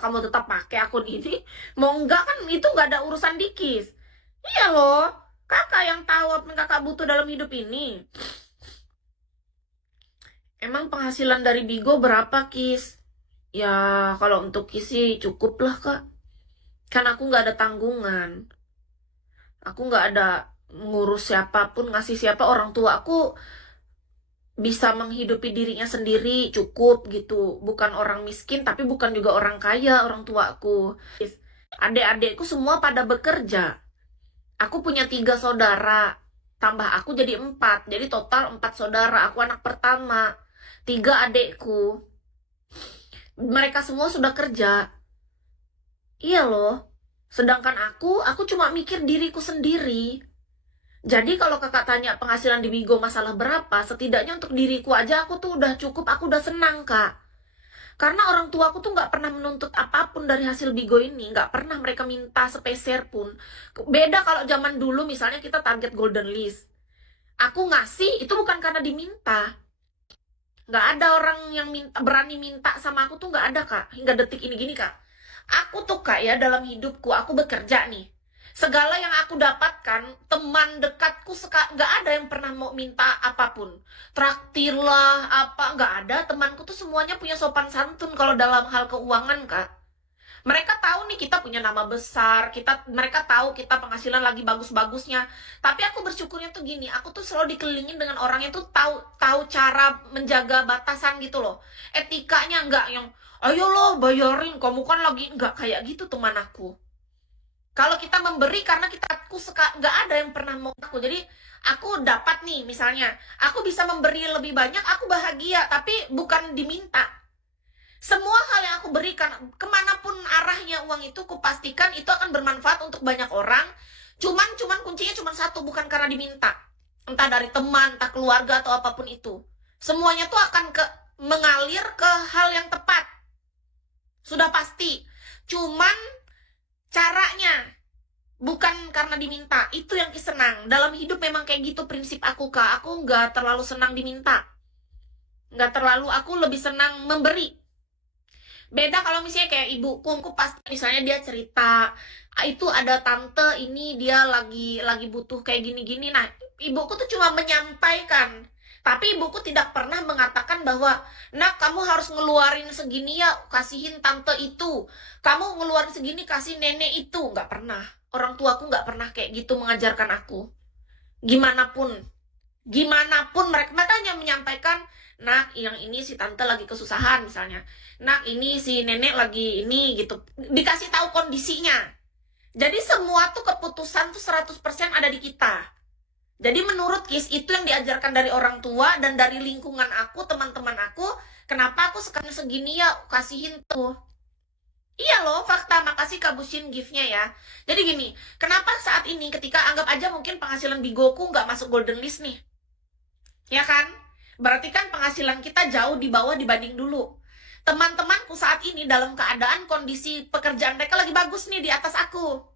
kamu tetap pakai akun ini. Mau enggak kan itu nggak ada urusan dikis. Iya loh, kakak yang tahu apa yang kakak butuh dalam hidup ini. Emang penghasilan dari Bigo berapa, Kis? Ya, kalau untuk Kis sih cukup lah, Kak. Kan aku nggak ada tanggungan. Aku nggak ada ngurus siapapun, ngasih siapa orang tua. Aku bisa menghidupi dirinya sendiri, cukup gitu. Bukan orang miskin, tapi bukan juga orang kaya, orang tua aku. Adik-adikku semua pada bekerja. Aku punya 3 saudara. Tambah aku jadi 4. Jadi total 4 saudara. Aku anak pertama. 3 adikku. Mereka semua sudah kerja. Iya loh. Sedangkan aku cuma mikir diriku sendiri. Jadi kalau kakak tanya penghasilan di Bigo masalah berapa, setidaknya untuk diriku aja aku tuh udah cukup, aku udah senang, Kak. Karena orang tua aku tuh nggak pernah menuntut apapun dari hasil Bigo ini, nggak pernah mereka minta sepeser pun. Beda kalau zaman dulu misalnya kita target golden list. Aku ngasih itu bukan karena diminta. Nggak ada orang yang berani minta sama aku tuh nggak ada, Kak. Hingga detik ini gini, Kak. Aku tuh, Kak, ya dalam hidupku, aku bekerja nih. Segala yang aku dapatkan, teman dekatku nggak ada yang pernah mau minta apapun. Traktir lah, apa, nggak ada. Temanku tuh semuanya punya sopan santun kalau dalam hal keuangan, Kak. Mereka tahu nih kita punya nama besar, mereka tahu kita penghasilan lagi bagus-bagusnya. Tapi aku bersyukurnya tuh gini, aku tuh selalu dikelilingin dengan orang yang tuh tahu cara menjaga batasan gitu loh. Etikanya nggak yang ayo lo bayarin, kamu kan lagi nggak kayak gitu teman aku. Kalau kita memberi karena nggak ada yang pernah mau aku. Jadi aku dapat nih misalnya, aku bisa memberi lebih banyak, aku bahagia, tapi bukan diminta. Semua hal yang aku berikan, kemanapun arahnya uang itu, kupastikan itu akan bermanfaat untuk banyak orang. Cuman kuncinya cuma satu, bukan karena diminta. Entah dari teman, entah keluarga, atau apapun itu. Semuanya tuh akan mengalir ke hal yang tepat. Sudah pasti. Cuman caranya, bukan karena diminta. Itu yang senang. Dalam hidup memang kayak gitu prinsip aku, Kak. Aku nggak terlalu senang diminta. Nggak terlalu, aku lebih senang memberi. Beda kalau misalnya kayak ibuku, aku pasti misalnya dia cerita, itu ada tante ini dia lagi butuh kayak gini-gini. Nah, ibuku tuh cuma menyampaikan. Tapi ibuku tidak pernah mengatakan bahwa, "Nak, kamu harus ngeluarin segini ya, kasihin tante itu. Kamu ngeluarin segini, kasih nenek itu." Nggak pernah. Orang tuaku nggak pernah kayak gitu mengajarkan aku. Gimana pun. Gimana pun mereka hanya menyampaikan, "Nak, yang ini si tante lagi kesusahan," misalnya. "Nak, ini si nenek lagi ini," gitu. Dikasih tahu kondisinya. Jadi semua tuh keputusan tuh 100% ada di kita. Jadi menurut Kis, itu yang diajarkan dari orang tua dan dari lingkungan aku, teman-teman aku. Kenapa aku sekarang segini ya, kasihin tuh. Iya loh, fakta. Makasih Kak Bushin gift-nya ya. Jadi gini, kenapa saat ini ketika anggap aja mungkin penghasilan Bigoku nggak masuk golden list nih. Ya kan? Berarti kan penghasilan kita jauh di bawah dibanding dulu. Teman-temanku saat ini dalam keadaan kondisi pekerjaan mereka lagi bagus nih di atas aku.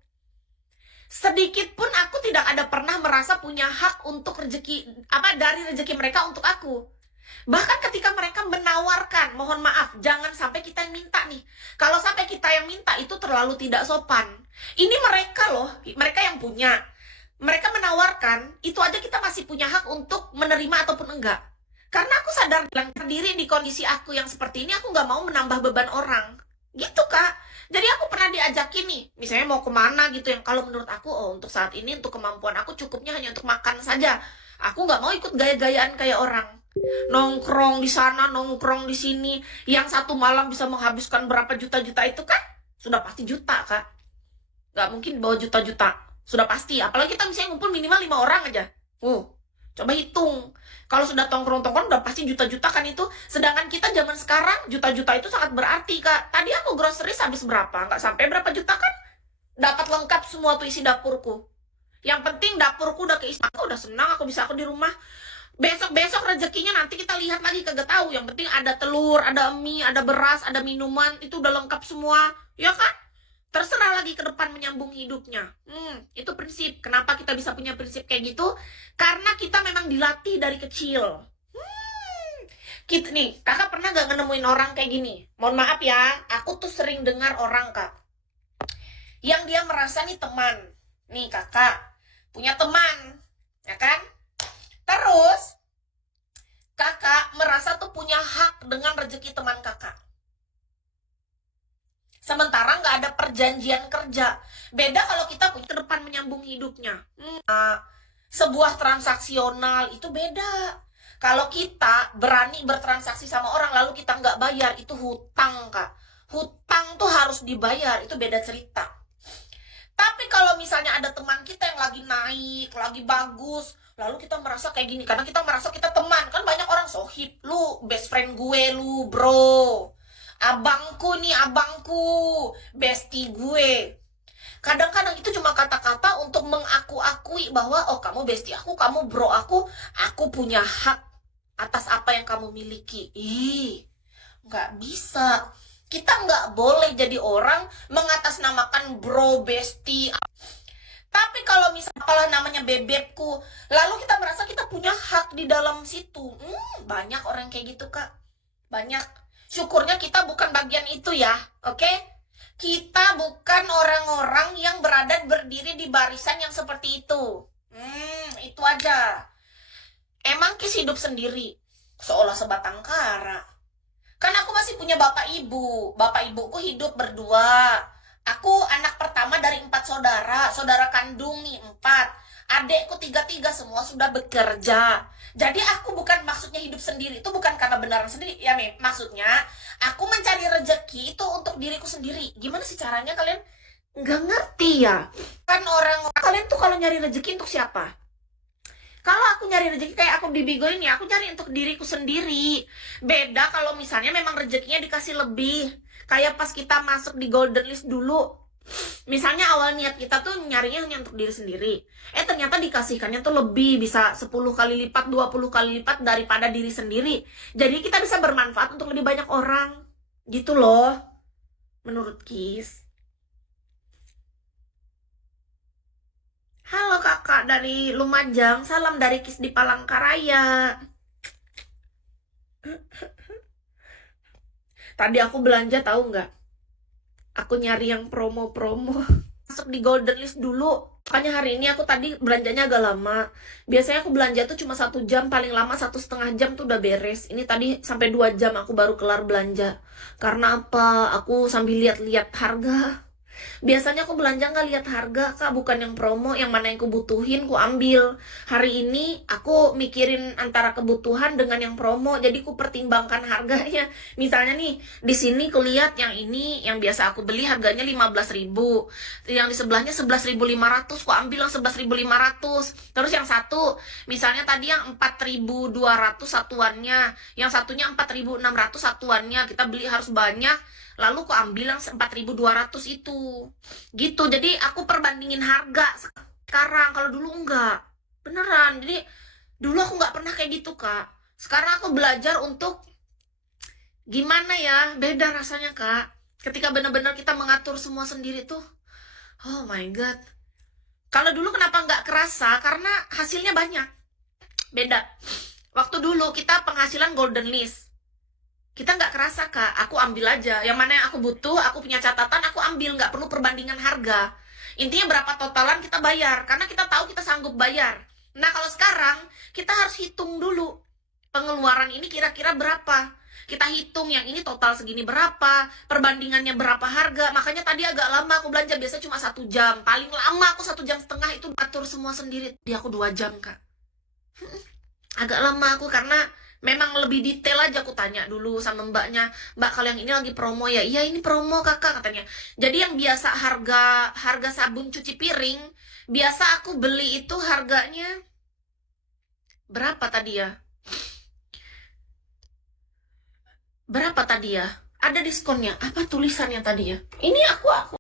Sedikit pun aku tidak ada pernah merasa punya hak untuk dari rezeki mereka untuk aku. Bahkan ketika mereka menawarkan, mohon maaf, jangan sampai kita yang minta nih. Kalau sampai kita yang minta itu terlalu tidak sopan. Ini mereka loh, mereka yang punya. Mereka menawarkan, itu aja kita masih punya hak untuk menerima ataupun enggak. Karena aku sadar diri di kondisi aku yang seperti ini, aku nggak mau menambah beban orang. Gitu, Kak. Jadi aku pernah diajakin nih, misalnya mau kemana gitu, yang kalau menurut aku, oh untuk saat ini, untuk kemampuan aku cukupnya hanya untuk makan saja. Aku nggak mau ikut gaya-gayaan kayak orang. Nongkrong di sana, nongkrong di sini. Yang satu malam bisa menghabiskan berapa juta-juta itu kan, sudah pasti juta, Kak. Nggak mungkin bawa juta-juta. Sudah pasti. Apalagi kita misalnya ngumpul minimal 5 orang aja. Coba hitung. Kalau sudah tongkrong-tongkrong udah pasti juta-juta kan itu. Sedangkan kita zaman sekarang juta-juta itu sangat berarti, Kak. Tadi aku groceries habis berapa? Nggak sampai berapa juta kan? Dapat lengkap semua tuh isi dapurku. Yang penting dapurku udah keisi. Aku udah senang aku di rumah. Besok-besok rezekinya nanti kita lihat lagi, kagak tahu. Yang penting ada telur, ada mie, ada beras, ada minuman. Itu udah lengkap semua. Ya kan? Terserah lagi ke depan menyambung hidupnya. Itu prinsip. Kenapa kita bisa punya prinsip kayak gitu? Karena kita memang dilatih dari kecil. Kita nih, kakak pernah gak nemuin orang kayak gini? Mohon maaf ya, aku tuh sering dengar orang kak, yang dia merasa nih teman. Nih kakak, punya teman, ya kan? Terus, kakak merasa tuh punya hak dengan rezeki teman kakak. Sementara nggak ada perjanjian kerja. Beda kalau kita punya ke depan menyambung hidupnya. Sebuah transaksional itu beda. Kalau kita berani bertransaksi sama orang lalu kita nggak bayar, itu hutang kak. Hutang tuh harus dibayar, itu beda cerita. Tapi kalau misalnya ada teman kita yang lagi naik, lagi bagus, lalu kita merasa kayak gini, karena kita merasa kita teman. Kan banyak orang sohib, lu best friend gue, lu bro. Abangku nih, abangku, bestie gue. Kadang-kadang itu cuma kata-kata untuk mengaku-akui bahwa, oh kamu bestie aku, kamu bro aku punya hak atas apa yang kamu miliki. Ih, nggak bisa. Kita nggak boleh jadi orang mengatasnamakan bro, bestie. Tapi kalau misalnya apalah namanya bebekku, lalu kita merasa kita punya hak di dalam situ. Banyak orang kayak gitu kak. Banyak. Syukurnya kita bukan bagian itu ya, oke? Kita bukan orang-orang yang berdiri di barisan yang seperti itu. Itu aja. Emang Kis hidup sendiri, seolah sebatang kara. Kan aku masih punya bapak ibu. Bapak ibuku hidup berdua. Aku anak pertama dari 4 saudara. Saudara kandung nih 4. Adekku 3 semua sudah bekerja. Jadi aku bukan maksudnya hidup sendiri. Itu bukan karena beneran sendiri. Ya nih, maksudnya aku mencari rezeki itu untuk diriku sendiri. Gimana sih caranya kalian? Nggak ngerti ya. Kan orang kalian tuh kalau nyari rezeki untuk siapa? Kalau aku nyari rezeki kayak aku di Bigo ini, aku cari untuk diriku sendiri. Beda kalau misalnya memang rezekinya dikasih lebih. Kayak pas kita masuk di Golden List dulu. Misalnya awal niat kita tuh nyarinya hanya untuk diri sendiri. Ternyata dikasihkannya tuh lebih, bisa 10 kali lipat, 20 kali lipat daripada diri sendiri. Jadi kita bisa bermanfaat untuk lebih banyak orang. Gitu loh. Menurut Kis. Halo kakak dari Lumajang, salam dari Kis di Palangkaraya. Tadi aku belanja tahu nggak? Aku nyari yang promo-promo. Masuk di Golden List dulu. Makanya hari ini aku tadi belanjanya agak lama. Biasanya aku belanja tuh cuma 1 jam, paling lama 1,5 jam tuh udah beres. Ini tadi sampai 2 jam aku baru kelar belanja. Karena apa? Aku sambil lihat-lihat harga. Biasanya aku belanja nggak lihat harga kak, bukan yang promo, yang mana yang kubutuhin ku ambil. Hari ini aku mikirin antara kebutuhan dengan yang promo, jadi ku pertimbangkan harganya. Misalnya nih, di sini kulihat yang ini yang biasa aku beli harganya 15.000, yang di sebelahnya 11.500, ku ambil yang 11.500. Terus yang satu, misalnya tadi yang 4.200 satuannya, yang satunya 4.600 satuannya, kita beli harus banyak. Lalu aku ambil yang 4.200 itu. Gitu, jadi aku perbandingin harga sekarang. Kalau dulu enggak. Beneran, jadi dulu aku nggak pernah kayak gitu, Kak. Sekarang aku belajar untuk gimana ya, beda rasanya, Kak. Ketika benar-benar kita mengatur semua sendiri tuh, oh my God. Kalau dulu kenapa nggak kerasa? Karena hasilnya banyak. Beda. Waktu dulu kita penghasilan Golden List. Kita nggak kerasa kak, aku ambil aja yang mana yang aku butuh, aku punya catatan, aku ambil, nggak perlu perbandingan harga. Intinya berapa totalan kita bayar, karena kita tahu kita sanggup bayar. Nah kalau sekarang kita harus hitung dulu pengeluaran ini kira-kira berapa. Kita hitung yang ini total segini berapa, perbandingannya berapa harga. Makanya tadi agak lama aku belanja, biasa cuma 1 jam, paling lama aku 1,5 jam itu atur semua sendiri. Di aku 2 jam kak. Agak lama aku karena memang lebih detail aja, aku tanya dulu sama mbaknya, mbak kalau yang ini lagi promo ya? Iya ini promo kakak katanya. Jadi yang biasa harga sabun cuci piring, biasa aku beli itu harganya berapa tadi ya? Berapa tadi ya? Ada diskonnya. Apa tulisannya tadi ya? Ini aku